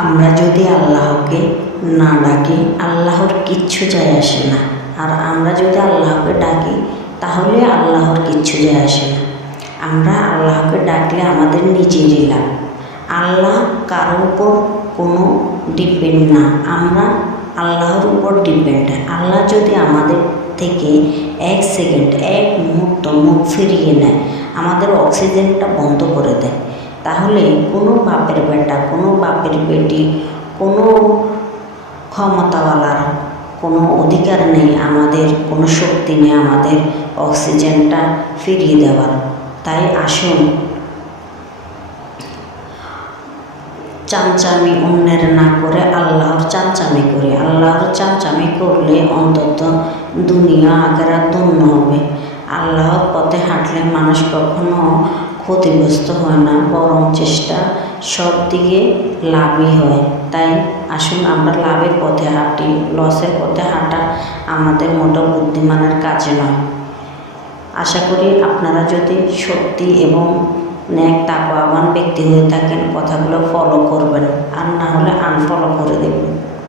আমরা যদি আল্লাহকে না ডাকি আল্লাহর কিচ্ছু যায় আসে না, আর আমরা যদি আল্লাহকে ডাকি তাহলে আল্লাহর কিচ্ছু যায় আসে না। আমরা আল্লাহকে ডাকলে আমাদের নিজেরই লাভ। আল্লাহ কারোর উপর কোনো ডিপেন্ড না, আমরা আল্লাহর উপর ডিপেন্ড। আল্লাহ যদি আমাদের থেকে এক সেকেন্ড, এক মুহূর্ত মুখ ফিরিয়ে নেয়, আমাদের অক্সিজেনটা বন্ধ করে দেয়, তাহলে কোনো বাপের বেটা, কোনো বাপের বেটি, কোনো ক্ষমতাওয়ালার কোনো অধিকার নেই, আমাদের কোনো শক্তি নেই আমাদের অক্সিজেনটা ফিরিয়ে দেওয়ার। তাই আসুন চামচামি অন্যের না করে আল্লাহর চামচামি করি। আল্লাহর চামচামি করলে অন্তত দুনিয়া আখিরাত ধন্য হবে। আল্লাহর পথে হাঁটলে মানুষ কখনো ক্ষতিগ্রস্ত হয় না, বরং চেষ্টা সব দিকে লাভই হয়। তাই আসুন আমরা লাভের পথে হাঁটি, লসের পথে হাঁটা আমাদের মোটেও বুদ্ধিমানের কাজে নয়। আশা করি আপনারা যদি সত্যি এবং নেক তাকওয়াবান ব্যক্তি হয়ে থাকেন কথাগুলো ফলো করবেন, আর না হলে আনফলো করে দেবেন।